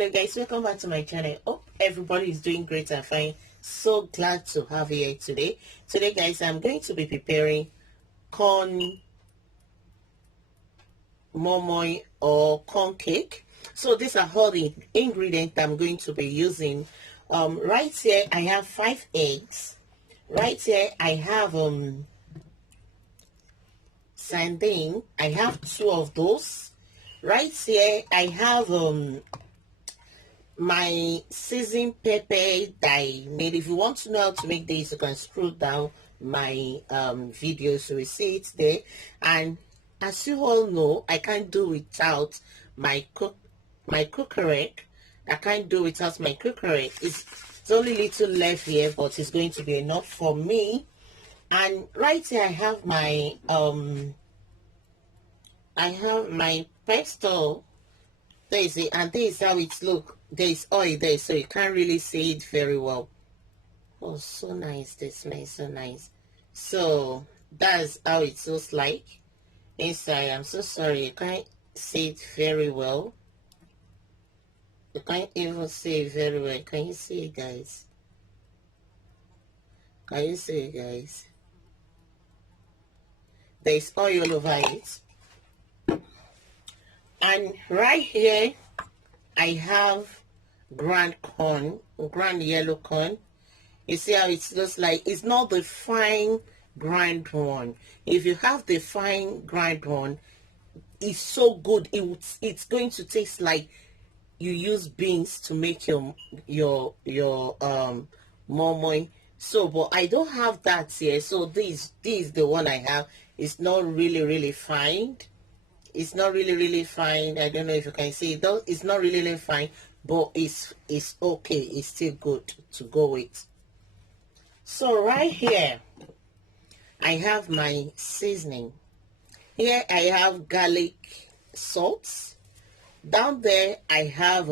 Hello guys, welcome back to my channel. Hope everybody is doing great and fine. So glad to have you here today. Today guys, I'm going to be preparing corn moimoi or corn cake. So these are all the ingredients I'm going to be using. Right here I have 5 eggs. Right here I have sardine. I have 2 of those. Right here I have my seasoned pepper that I made. If you want to know how to make this, you can scroll down my videos, so you will see it there. And as you all know, I can't do without my cookery. I can't do without my cookery. It's only little left here, but it's going to be enough for me. And right here I have my pesto. There is it, and this is how it looks. There is oil there, so you can't really see it very well. Oh, so nice. This smells so nice. So that's how it looks like inside. I'm so sorry, you can't see it very well. You can't even see it very well. Can you see it, guys? Can you see it, guys? There's oil over it. And right here I have ground yellow corn. You see how it looks like? It's not the fine grind one. If you have the fine grind one, it's so good. It's going to taste like you use beans to make your moimoi. So but I don't have that here, so this is the one I have. It's not really fine. It's not really fine. I don't know if you can see it. Though it's not really fine, but it's okay. It's still good to go with. So right here I have my seasoning. Here I have garlic salt. Down there I have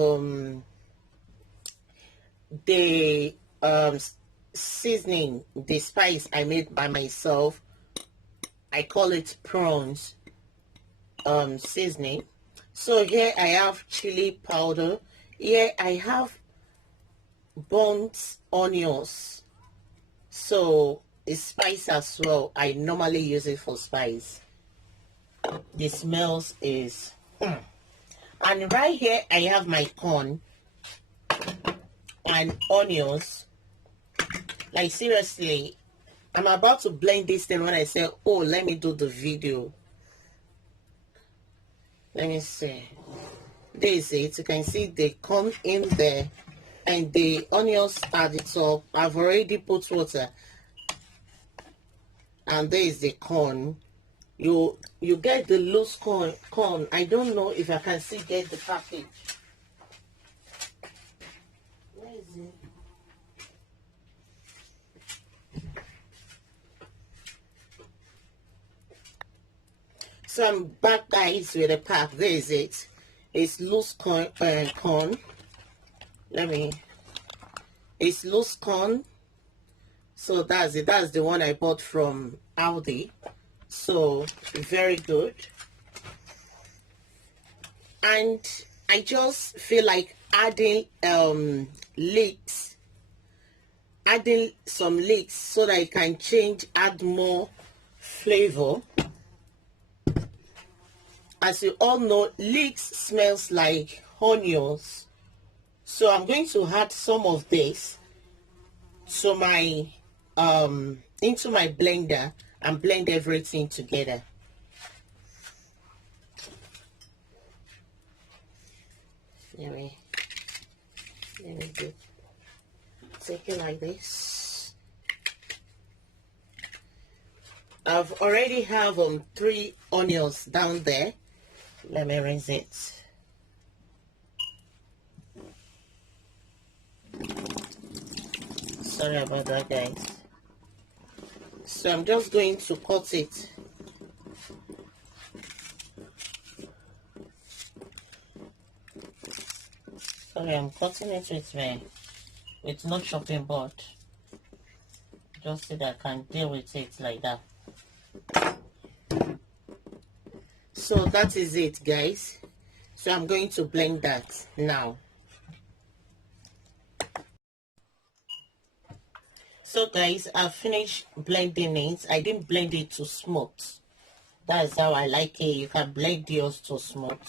the seasoning, the spice I made by myself. I call it prawns seasoning. So here I have chili powder. Here I have burnt onions, so it's spice as well. I normally use it for spice. The smells is and right here I have my corn and onions. Like seriously, I'm about to blend this thing when I say, oh, let me do the video. Let me see. This is it. You can see the corn in there and the onions at the top. I've already put water. And there is the corn. You get the loose corn. I don't know if I can see get the package. Where is it? So I'm back, guys, with the pack. There is it. It's loose corn. It's loose corn. So that's it. That's the one I bought from Aldi. So very good. And I just feel like adding leeks. Adding some leeks so that I can add more flavor. As you all know, leeks smells like onions. So I'm going to add some of this to my into my blender and blend everything together. Let me take it like this. I've already have 3 onions down there. Let me rinse it. Sorry about that, guys. So I'm just going to cut it. Sorry, I'm cutting it with no chopping board. Just so that I can deal with it like that. So that is it, guys. So I'm going to blend that now. So guys, I finished blending it. I didn't blend it too smooth. That's how I like it. You can blend yours to smooth.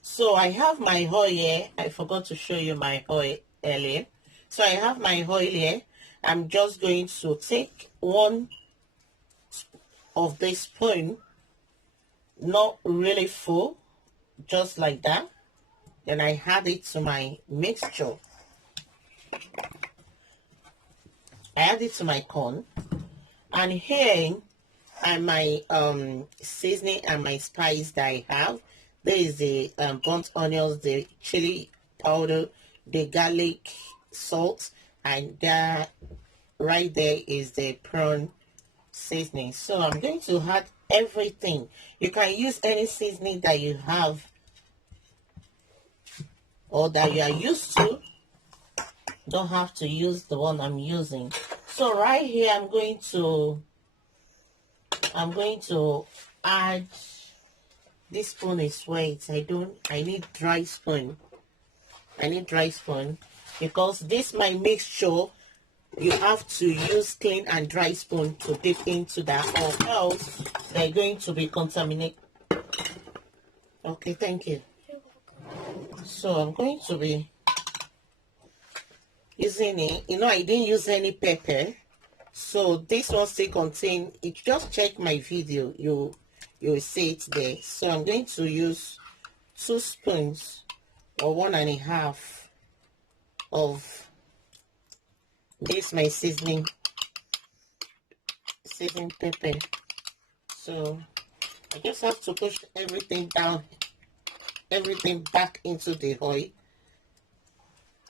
So I have my oil here. I forgot to show you my oil earlier. So I have my oil here. I'm just going to take one of this spoon, not really full, just like that. Then I add it to my mixture. I add it to my corn. And here are my seasoning and my spice that I have. There is the burnt onions, the chili powder, the garlic, salt, and that right there is the prawn seasoning. So I'm going to add everything. You can use any seasoning that you have or that you are used to. Don't have to use the one I'm using. So right here I'm going to add, this spoon is wet. I need dry spoon. I need dry spoon because this my mixture. You have to use clean and dry spoon to dip into that, or else they're going to be contaminated. Okay, thank you. So I'm going to be using it. You know, I didn't use any pepper. So this one still contain, it just check my video, you will see it there. So I'm going to use 2 spoons or 1.5 of this my seasoning pepper. So I just have to push everything down, everything back into the oil.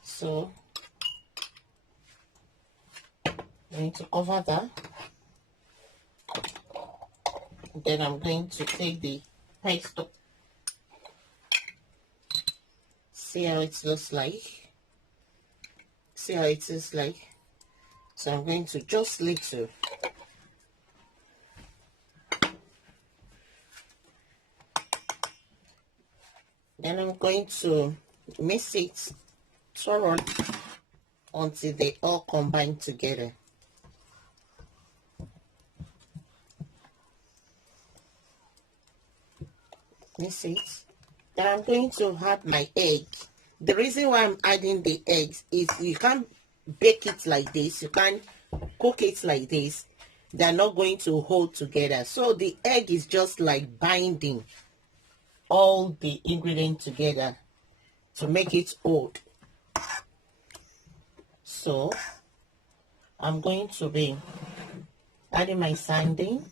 So I'm going to cover that. Then I'm going to take the paste. See how it looks like. See how it is like. So I'm going to just little. Then I'm going to mix it thoroughly until they all combine together. Mix it. Then I'm going to add my egg. The reason why I'm adding the eggs is you can't bake it like this. You can't cook it like this. They're not going to hold together. So the egg is just like binding all the ingredients together to make it hold. So I'm going to be adding my sardine.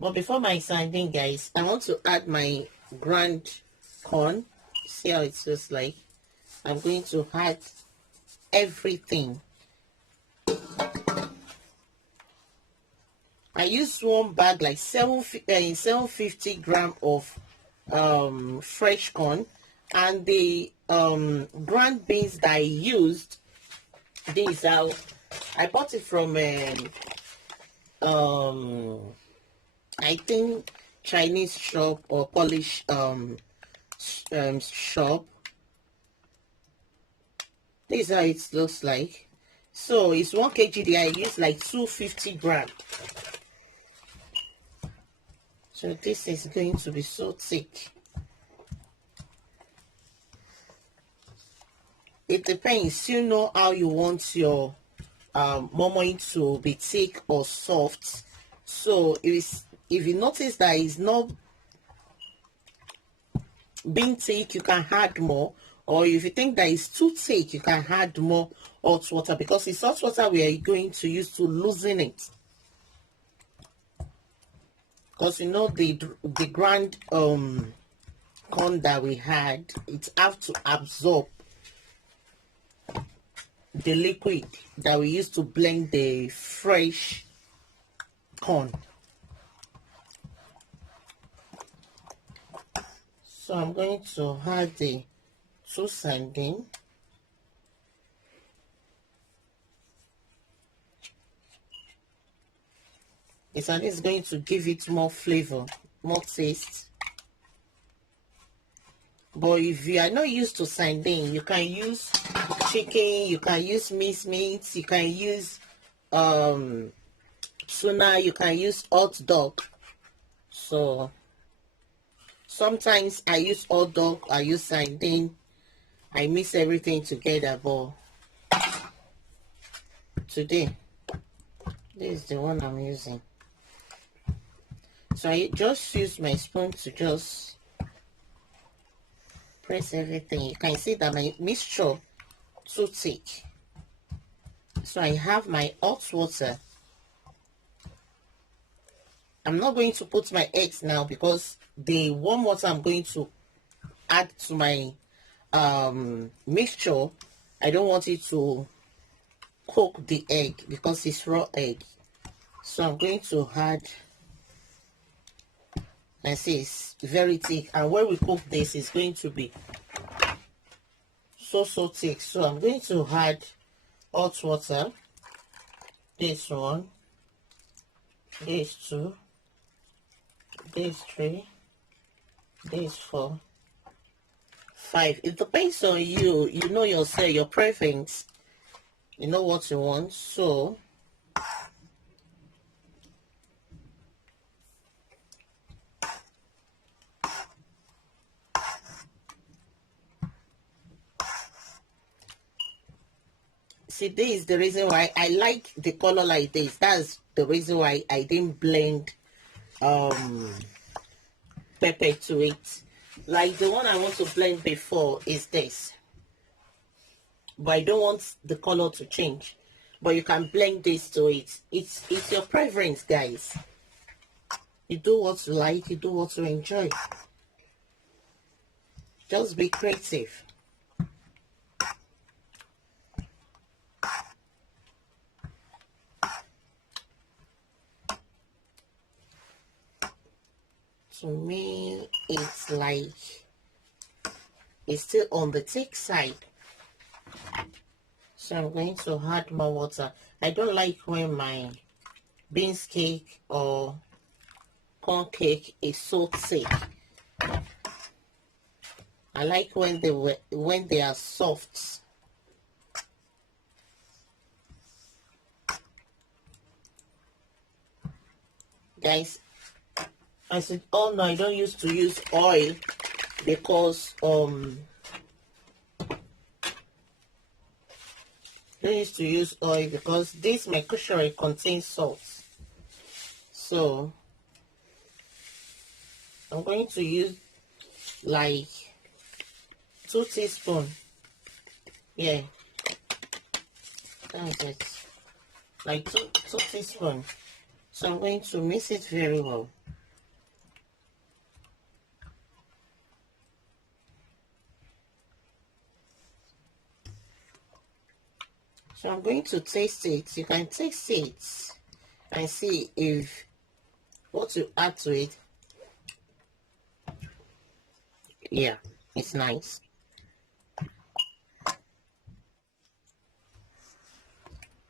But before my sardine, guys, I want to add my ground corn. See how it looks like. I'm going to add everything. I used one bag, like 750 grams of fresh corn, and the ground beans that I used, these are, I bought it from I think Chinese shop or Polish shop. This is how it looks like. So it's 1 kg there. I use like 250 grams. So this is going to be so thick. It depends. You know how you want your momoing to be thick or soft. So if you notice that it's not being thick, you can add more. Or if you think that it's too thick, you can add more hot water, because it's hot water we are going to use to loosen it. Because you know the ground corn that we had, it have to absorb the liquid that we used to blend the fresh corn. So I'm going to add the 2 sardines. The sardine is going to give it more flavor, more taste. But if you are not used to sardine, you can use chicken, you can use minced meat, you can use tuna, you can use hot dog. So sometimes I use hot dog, I use sardine, I mix everything together. But today, this is the one I'm using. So I just use my spoon to just press everything. You can see that my mixture too thick. So I have my hot water. I'm not going to put my eggs now because the warm water I'm going to add to my mixture, I don't want it to cook the egg because it's raw egg. So I'm going to add, I see it's very thick, and when we cook this, it's going to be so thick. So I'm going to add hot water. This one, this two, this three, this 4, 5. It depends on you. You know yourself, your preference. You know what you want. So see, this is the reason why I like the color like this. That's the reason why I didn't blend pepper to it. Like the one I want to blend before is this, but I don't want the color to change. But you can blend this to it. It's your preference, guys. You do what you like, you do what you enjoy. Just be creative. To me, it's like it's still on the thick side. So I'm going to add more water. I don't like when my beans cake or corn cake is so thick. I like when they are soft. Guys, I said, oh no, I don't used to use oil because don't used to use oil because this my cushery contains salt. So I'm going to use like 2 teaspoons. Yeah, that's it. Like two teaspoons. So I'm going to mix it very well. So I'm going to taste it. You can taste it and see if what you add to it. Yeah, it's nice.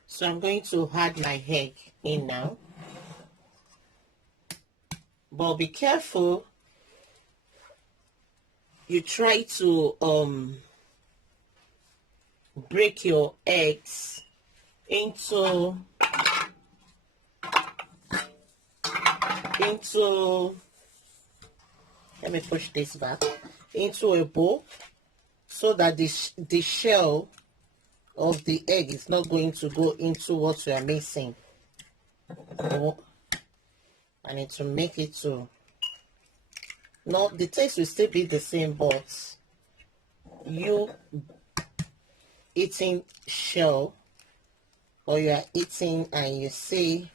So I'm going to add my egg in now. But be careful. You try to break your eggs into let me push this back into a bowl so that the shell of the egg is not going to go into what you are mixing. I need to make it to no, the taste will still be the same, but you eating shell or you are eating and you see.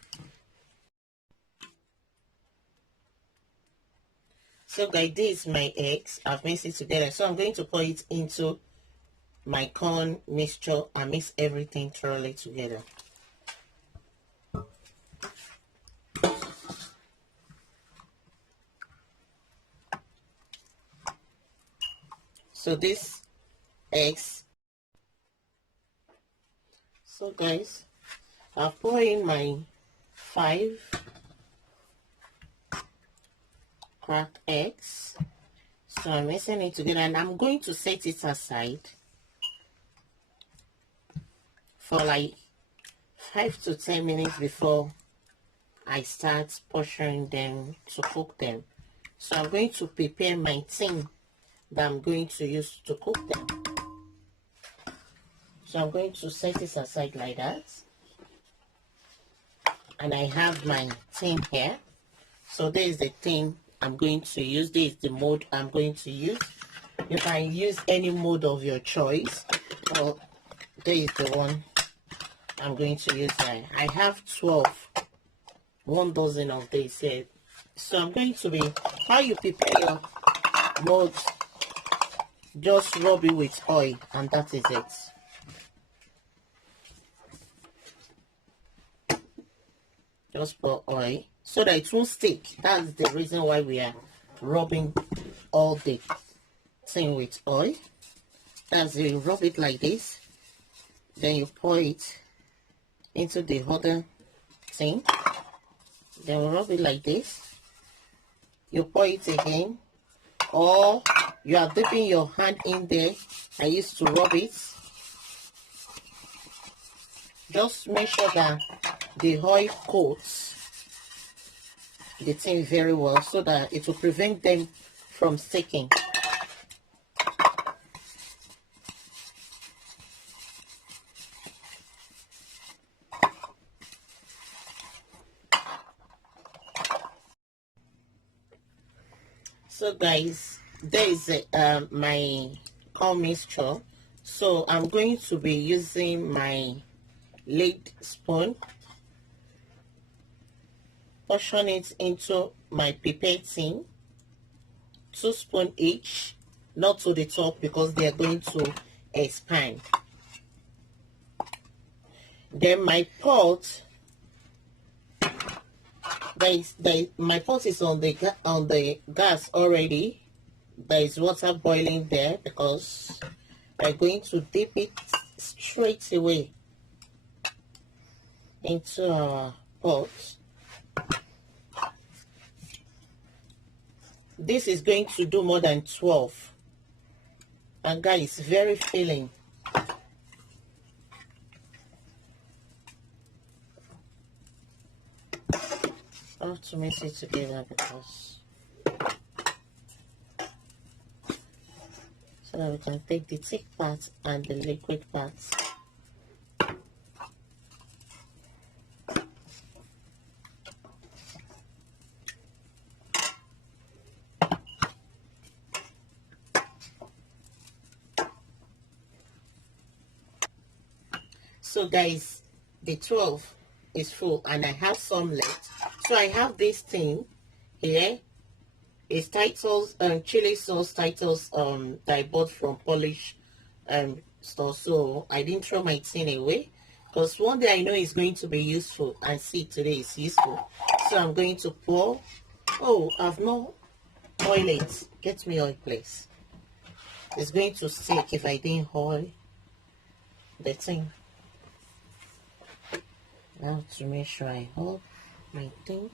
So guys, this is my eggs. I've mixed it together. So I'm going to pour it into my corn mixture and mix everything thoroughly together. So this eggs. So guys, I've poured in my 5 cracked eggs. So I'm mixing it together, and I'm going to set it aside for like 5 to 10 minutes before I start portioning them to cook them. So I'm going to prepare my tin that I'm going to use to cook them. So I'm going to set it aside like that. And I have my tin here. So there is the tin I'm going to use. This is the mode I'm going to use. You can use any mode of your choice. Well, there is the one I'm going to use now. I have 1 dozen of this here. So I'm going to be, how you prepare your mold, just rub it with oil, and that is it. Just pour oil so that it won't stick. That's the reason why we are rubbing all the thing with oil. As you rub it like this, then you pour it into the other thing. Then rub it like this. You pour it again, or you are dipping your hand in there. I used to rub it. Just make sure that the oil coats the thing very well so that it will prevent them from sticking. So guys, there is my corn mixture. So I'm going to be using my lead spoon, portion it into my pipette tin, 2 spoons each, not to the top because they are going to expand. Then my pot, my pot is on the gas already. There is water boiling there because we're going to dip it straight away into our pot. This is going to do more than 12, and guys, very filling. I have to mix it together because so that we can take the thick part and the liquid part. So guys, the 12 is full and I have some left. So I have this thing here. It's Titles chili sauce Titles that I bought from Polish store. So I didn't throw my tin away because one day I know it's going to be useful, and see, today is useful. So I'm going to pour. Oh, I've no oil it. Get me oil, please. It's going to stick if I didn't oil the thing. Now to make sure I hold my thing.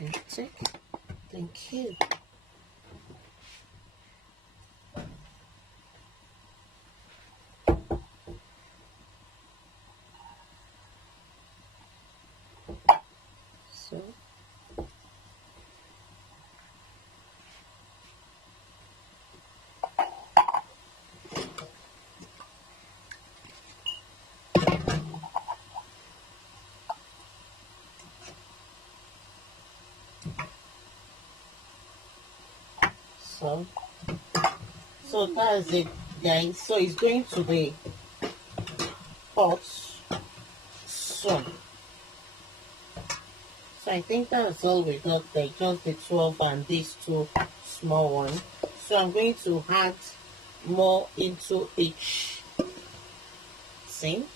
That's it. Thank you. So so that's it, guys. So it's going to be hot soon. So I think that's all we got there, just the 12 and these 2 small ones. So I'm going to add more into each thing,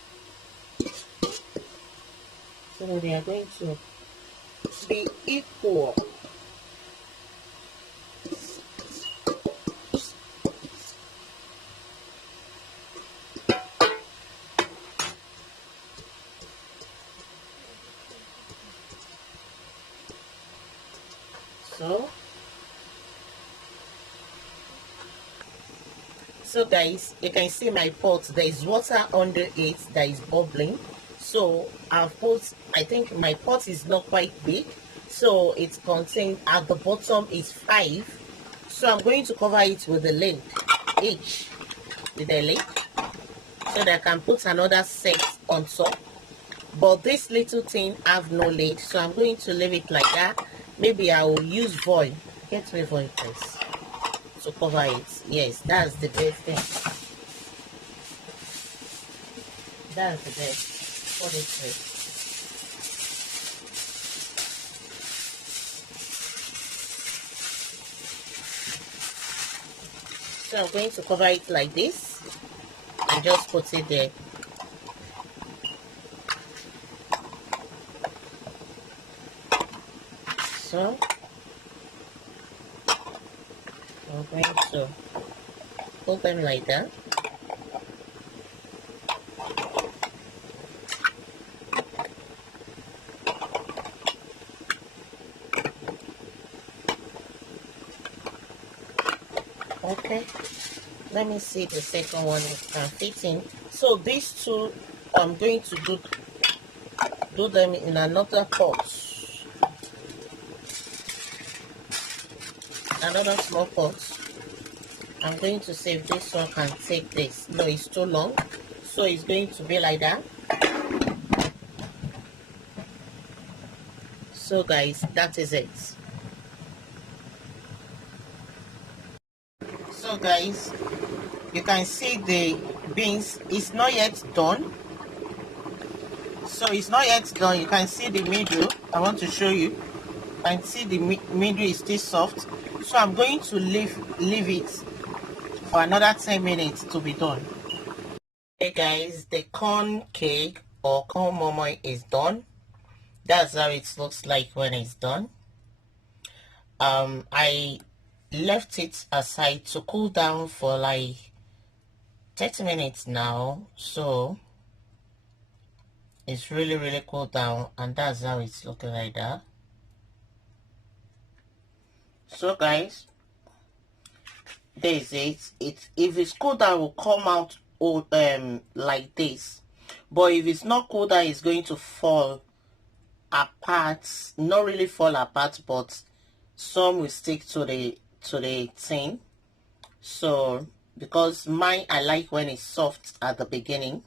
so that they are going to be equal. So So guys, you can see my pot, there is water under it that is bubbling. So I've put, I think my pot is not quite big, so it contains, at the bottom is 5. So I'm going to cover it with the lid, each with the lid, so that I can put another set on top. But this little thing have no lid, so I'm going to leave it like that. Maybe I will use foil. Get me foil first to cover it. Yes, that's the best thing. That's the best. What is it? So I'm going to cover it like this and just put it there. So I'm going to put them like that. Okay, let me see the second one if I'm fitting. So these two, I'm going to do them in another pot, another small pot. I'm going to see if this one can take this. No, it's too long, so it's going to be like that. So guys, that is it. So guys, you can see the beans, it's not yet done. So it's not yet done. You can see the middle. I want to show you. You can see the middle is still soft. So I'm going to leave it for another 10 minutes to be done. Hey guys, the corn cake or corn momo is done. That's how it looks like when it's done. I left it aside to cool down for like 30 minutes now. So it's really cooled down, and that's how it's looking like that. So guys, there is it. If it's cooled down, it will come out like this. But if it's not cooled down, it's going to fall apart. Not really fall apart, but some will stick to the tin. So because mine, I like when it's soft at the beginning,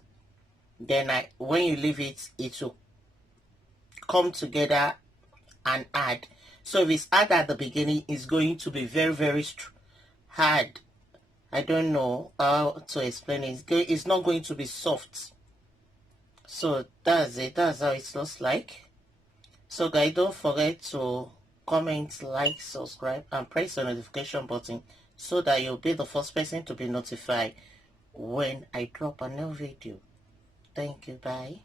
then when you leave it, it will come together and add. So if it's hard at the beginning, it's going to be very hard. I don't know how to explain it. It's not going to be soft. So that's it. That's how it looks like. So guys, don't forget to comment, like, subscribe, and press the notification button so that you'll be the first person to be notified when I drop a new video. Thank you. Bye.